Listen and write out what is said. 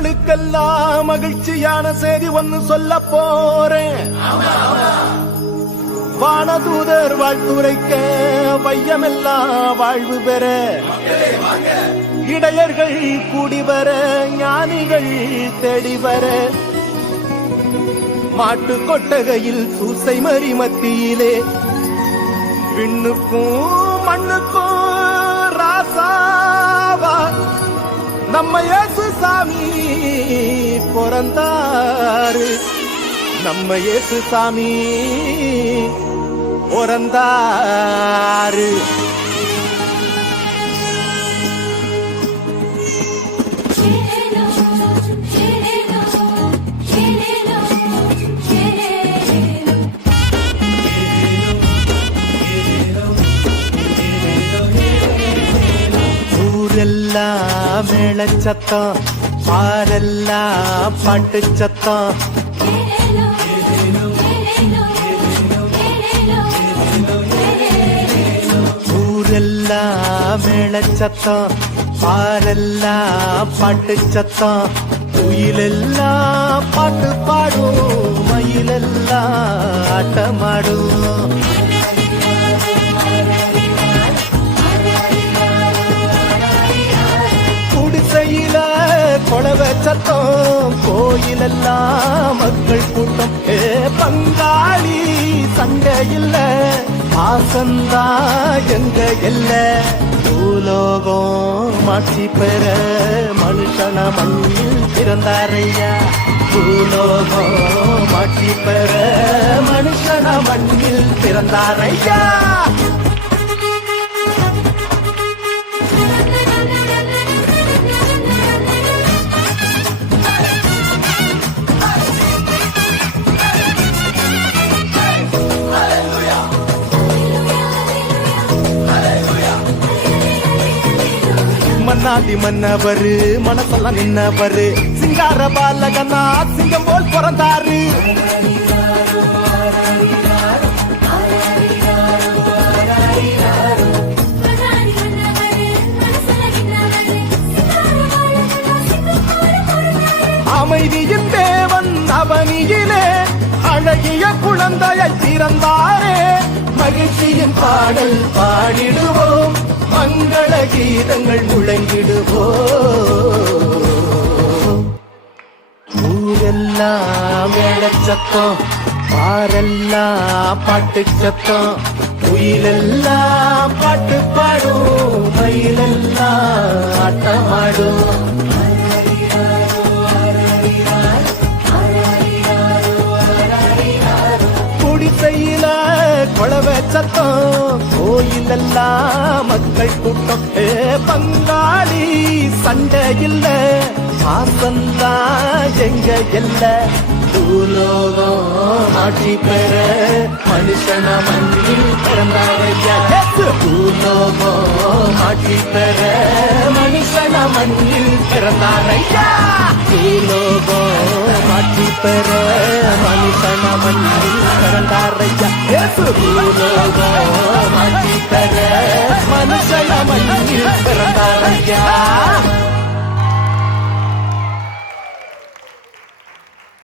மக்களுக்கெல்லாம் மகிழ்ச்சியான செய்தி ஒன்னு சொல்ல போறேன். வானதூதர் வாழ்த்துரைக்க வையமெல்லாம் வாழ்வு பெற, இடையர்கள் கூடிவர, ஞானிகள் தேடி வர, மாட்டு கொட்டகையில் சூசை மறி மத்தியிலே விண்ணுக்கும் மண்ணுக்கும் ராசாவா நம்ம இயேசு சாமி பிறந்தாரு. நம்ம இயேசு சாமி பிறந்தாரு. ஊரெல்லாம் மேளச்சத்தம், பாரெல்லாம் பாட்டு சத்தம், ஊரெல்லாம் மேளச்சத்தம், பாரெல்லாம் பாட்டு சத்தம், குயிலெல்லாம் பாட்டு பாடும், மயிலெல்லாம் ஆட்டமாடும். குடிசையில கொலவ சத்தம், கோயிலெல்லாம் மக்கள் கூட்டம். பங்காளி சண்டை இல்ல, ஆசந்தா எங்க இல்ல. பூலோகம் மாட்சி பெற மனுஷன மண்ணில் பிறந்தாரையா. பூலோகம் மாட்சி பெற மனுஷன மண்ணில் பிறந்தாரையா. மன்னாதி மன்னவரு மனசெல்லாம் நின்னவரு, சிங்கார பாலகனா சிங்கம் போல் பிறந்தாரு. அமைதியின் தேவன் அவனியிலே அழகிய குழந்தையை பிறந்தாரே. மகிழ்ச்சியின் பாடல் பாடிடுவோம், மங்கள கீதங்கள் முழங்கிடுவோம். ஊரெல்லாம் மேளச்சத்தம், பாரெல்லாம் பாட்டு சத்தம், குயிலெல்லாம் பாட்டு பாடும், மயிலெல்லாம் ஆட்டமாடும். குடிசையில கொலவ சத்தம், கோயிலெல்லாம் மக்கள் கூட்டம். பங்காளி சண்டை இல்ல, ஆசந்தா எங்க இல்ல. பூலோகம் ஆட்சி பெற மனுஷன மண்ணில் பிறந்தாரையா. பூலோகம் ஆட்சி பெற மனுஷன மண்ணில் பிறந்தாரையா. பூலோகம் ஆட்சி பெற மனுஷன மண்ணில் பிறந்தாரையா. பூலோகம் ஆட்சி பெற மனுஷன மண்ணில் பிறந்தாரையா.